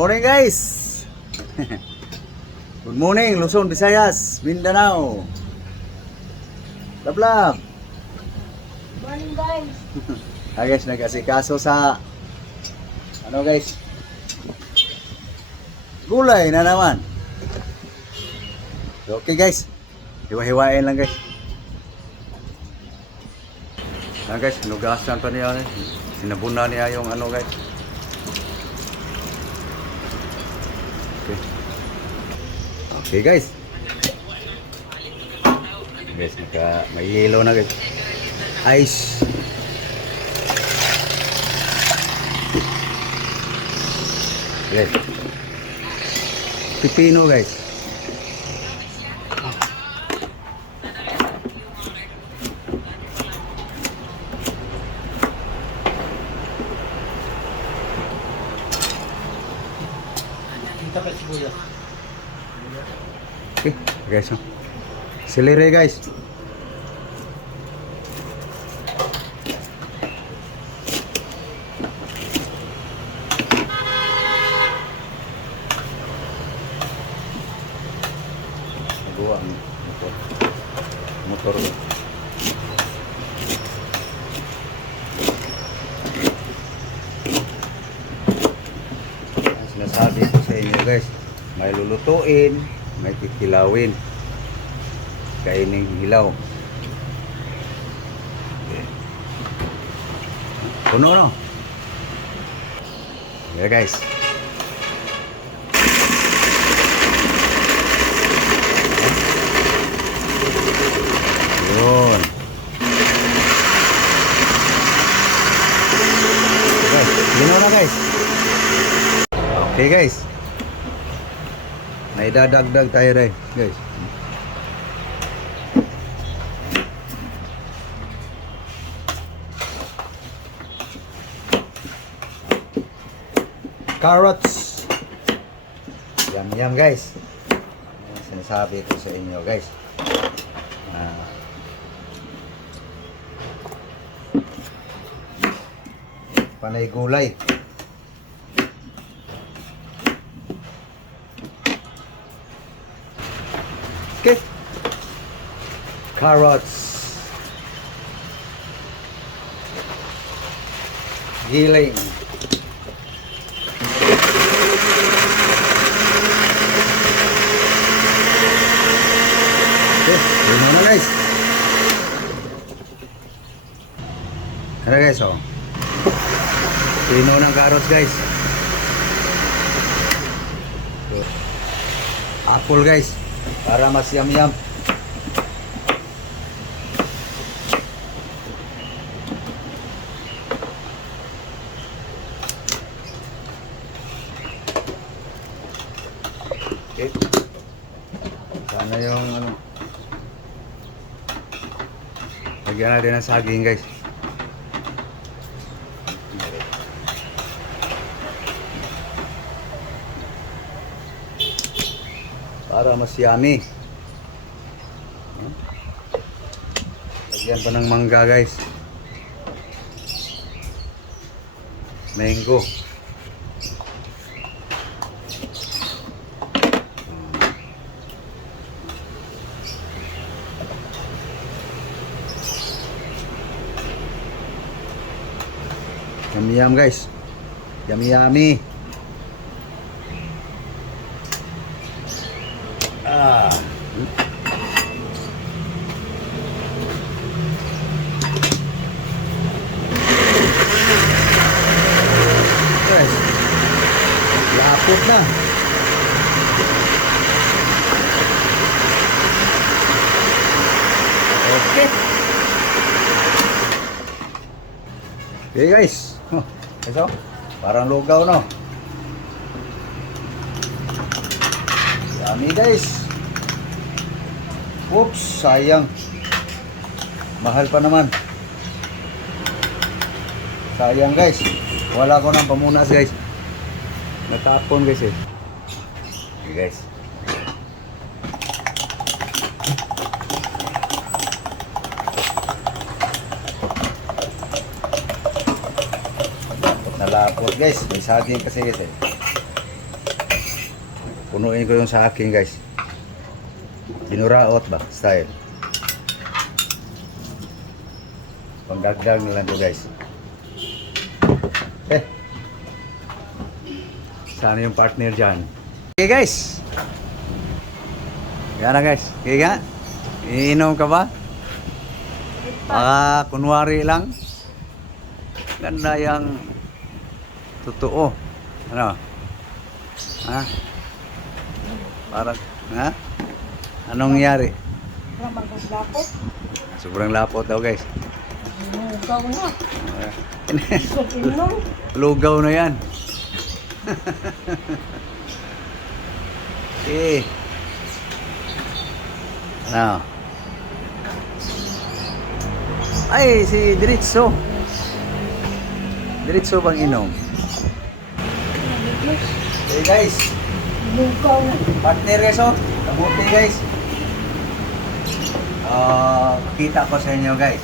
morning guys. Good morning Luzon, Visayas, Mindanao. Lablab. Morning guys. Guys, nag-asikaso sa ano guys? Gulay na naman. Okay guys. Hiwa-hiwain lang guys. Guys, nugasan pa niya. Sinabunan niya yung ano guys. Okay guys. Guys, may yellow na guys. Ice. Guys. Pipino guys. Okay, guys. Celery guys. Nagawa ang motor. Sinasabi ko sa inyo guys, may lulutuin, may kikilawin, kaining hilaw. Okay. Puno no? Okay guys. Yun. Okay, ginawa na guys. Okay guys. May dadagdag tayo rin guys. Carrots. Yum guys. Sinasabi ko sa inyo guys. Panay gulay. Okay. Carrots. Giling. Okay, yun na guys. Ano guys, oh. Pino ng carrots guys. Apple guys. Para mas yum-yum. Okay. Sana yung ano. Lagyan natin ng saging guys. Para mas yummy. Lagyan pa ng mangga guys. Mango. Yum guys. Yummy. Guys, lapot na. Okay. Okay guys. Ito, parang lugaw no. Yummy guys. Oops, sayang. Mahal pa naman. Sayang guys. Wala ko ng pamunas guys. Natapon guys eh. Okay guys. Nalapot guys. May saging kasi guys eh. Punuin ko yung sa akin guys. Binuraot ba? Style. Pangdagdag na lang to guys. Sana yung partner dyan. Okay guys. Yan na guys. Okay nga. Iinom ka ba? Baka kunwari lang. Ganda yung totoo. Ano? Ha? Parang, ha? Anong nangyari? Wala maglapo. Sobrang lapot daw guys. Lugaw na. Gusto inom. Lugaw na yan. Okay. Ano? Ay, si Diritso. Diritso bang inom? Okay guys. Lugaw na. Partner guys oh. Kabuti guys. Kita ko sa inyo guys.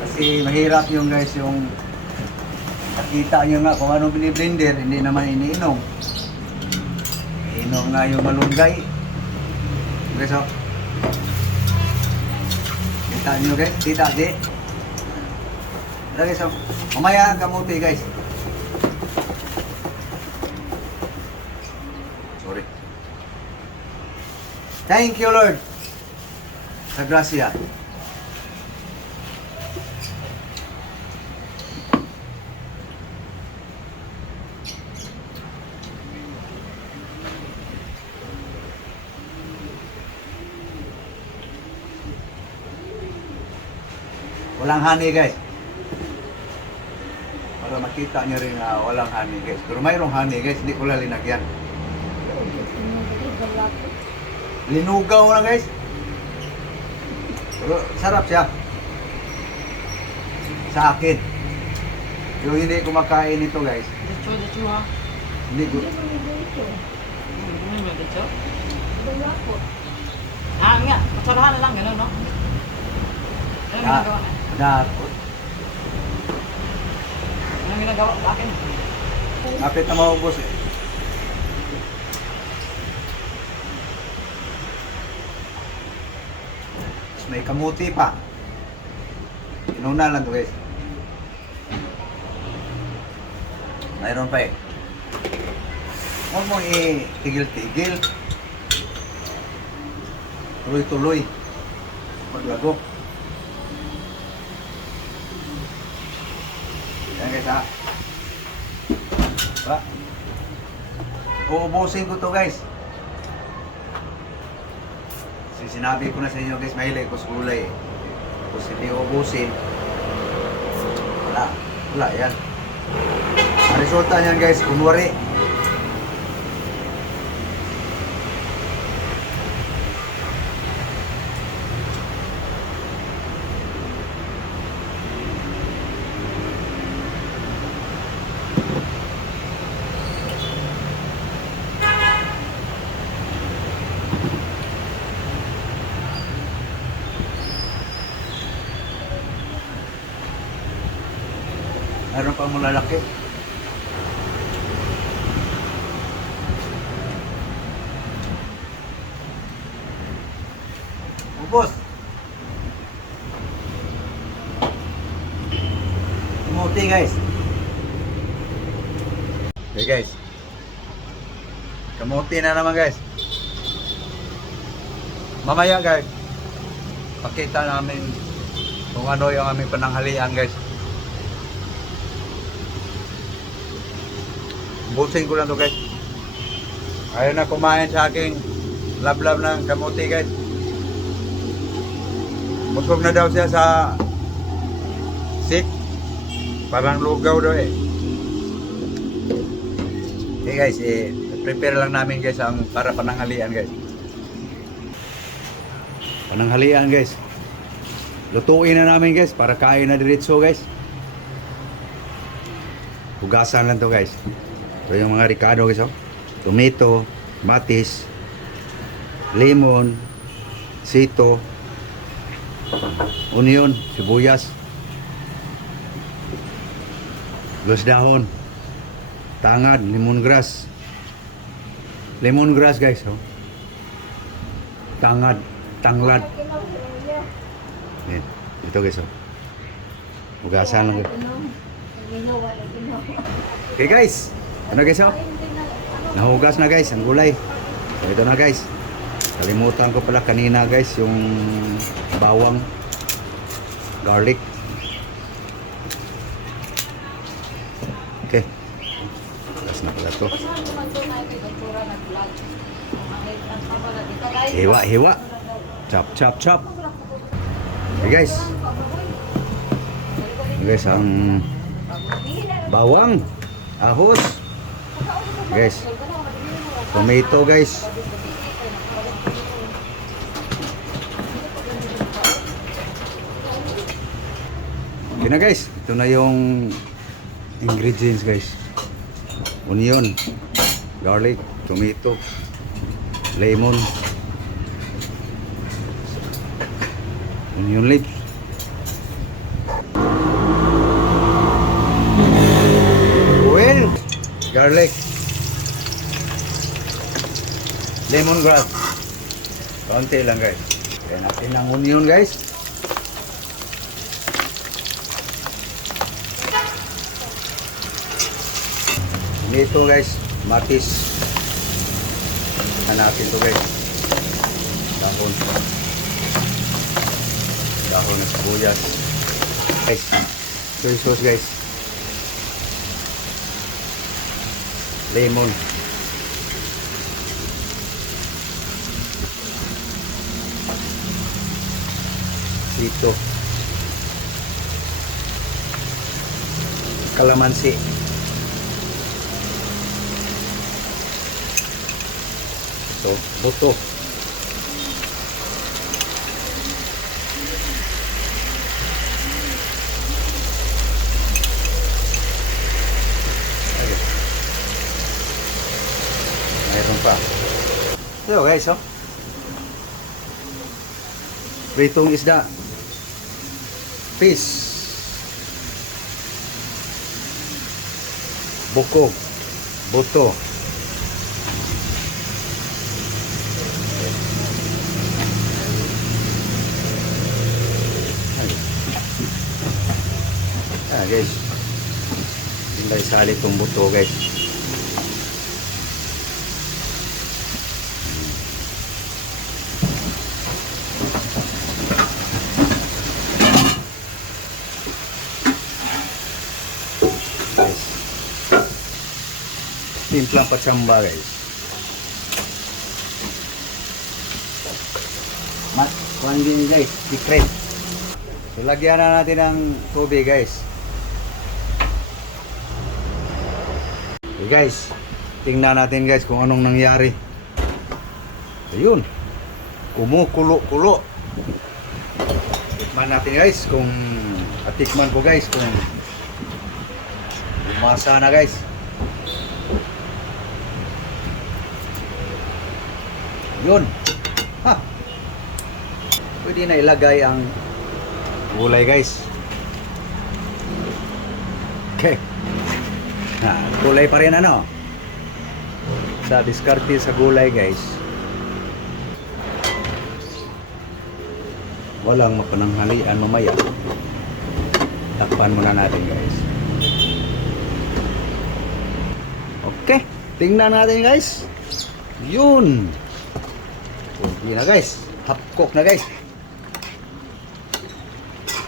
Kasi mahirap yung guys yung nakita nyo nga kung anong biniblender, hindi naman iniinom. Iinom nga yung malunggay. Guys oh. Kita nyo guys, kita di. Ito guys oh. Mamaya ang kamuti guys. Sorry. Thank you Lord. Sa grasya. Walang honey guys. Para makita nyo rin na walang honey guys. Pero mayroong honey guys, hindi ko lang linagyan. Linugaw na guys. Pero sarap siya. Sa akin. Yung hindi kumakain ito guys. Dicho ha. Hindi ko. Ano mo dicho? Lugaw. Ah, nga. Pasalahan na lang gano'n, no? Ano ginagawa? Dapat. Ano ginagawa sa akin? Kapit na maubos eh. Tapos may kamuti pa. Inuna lang to guys. Mayroon pa eh. Huwag mong itigil-tigil. Tuloy-tuloy. Paglago. Yan guys ha. Ba? Uubusin ko to guys. Kasi sinabi ko na sa inyo guys, mahilig ko sa gulay eh. Tapos hindi uubusin. Wala yan. Ang resulta niyan guys, kunwari. Meron pa mo lalaki. Ubos. Kamuti guys. Okay guys. Kamuti na naman guys. Mamaya guys. Pakita namin kung ano yung aming pananghalian guys. Busin ko lang to guys. Ayaw na kumain sa aking lablab ng kamuti guys. Busog na daw siya sa sick. Parang lugaw daw eh. Okay guys, prepare lang namin guys ang para pananghalian guys. Pananghalian guys. Lutuin na namin guys para kain na diretso guys. Hugasan lang to guys. Ito yung mga ricado guys oh. Tomato, matis, lemon, sito, onion, sibuyas, los dahon, tangad, lemongrass, Lemongrass guys, oh. Tanglad. Yan. Ito guys, oh. Hugasan lang. Okay guys. Ano guys, oh? Nahugas na guys ang gulay. So ito na guys. Kalimutan ko pala kanina guys yung bawang, garlic. Okay. Hugas na pala to. Hiwa. Chop. Okay guys. Guys, ang bawang, ahos. Guys. Tomato guys. Okay na guys. Ito na yung ingredients guys. Onion, garlic, tomato, lemon, onion leaves, oil, garlic, lemongrass. Konti lang guys. Kaya natin ang onion guys. Ito guys, matis. Hanapin to guys. Dahon ng sibuyas. Guys, soy sauce guys. Lemon. Ito. Kalamansi. Buto. Mayroon pa. Ito guys, oh. Pritong isda. Fish. Buko. Buto. Guys, hindi sali itong buto guys. Guys, timplang patsamba guys. Mat, kuhan din guys, secret. So lagyan na natin ng tubig guys. Okay guys, tingnan natin guys kung anong nangyari. Ayun, kumukulo-kulo. Tikman natin guys kung tikman ko guys kung lumasa na guys. Yun. Ha. Pwede na ilagay ang gulay guys. Okay. Gulay pa rin ano. Sa diskarte sa gulay guys. Walang mapananghalian mamaya. Takpan muna natin guys. Okay. Tingnan natin guys. Yun. Hindi na guys. Half cook na guys.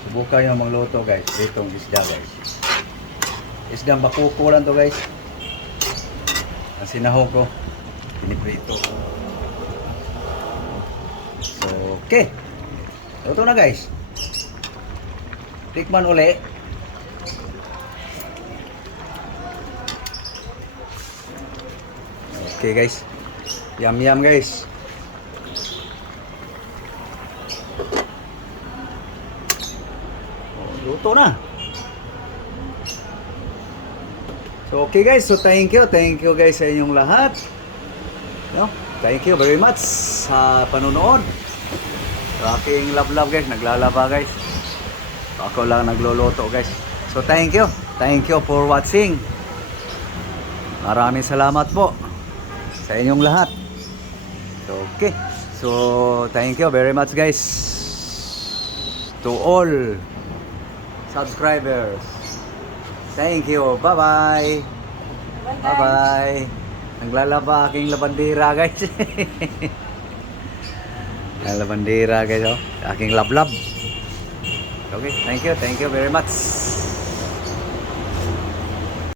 Subukan nyo magluto guys. Itong isda guys. Isdang bakuko lang to guys. Ang sinahog ko. Piniprito. So, okay. Luto na guys. Tikman uli. Okay guys. Yum guys. Luto na. So okay guys, so thank you guys sa inyong lahat. No? Thank you very much sa panonood. So aking love guys, naglalaba guys. So, ako lang nagluluto guys. So thank you for watching. Maraming salamat po sa inyong lahat. Okay. So, thank you very much guys to all subscribers. Thank you. Bye-bye. Bye-bye. Naglalaba aking labandera guys. Ang labandera guys, oh. Aking lablab. Okay, thank you very much.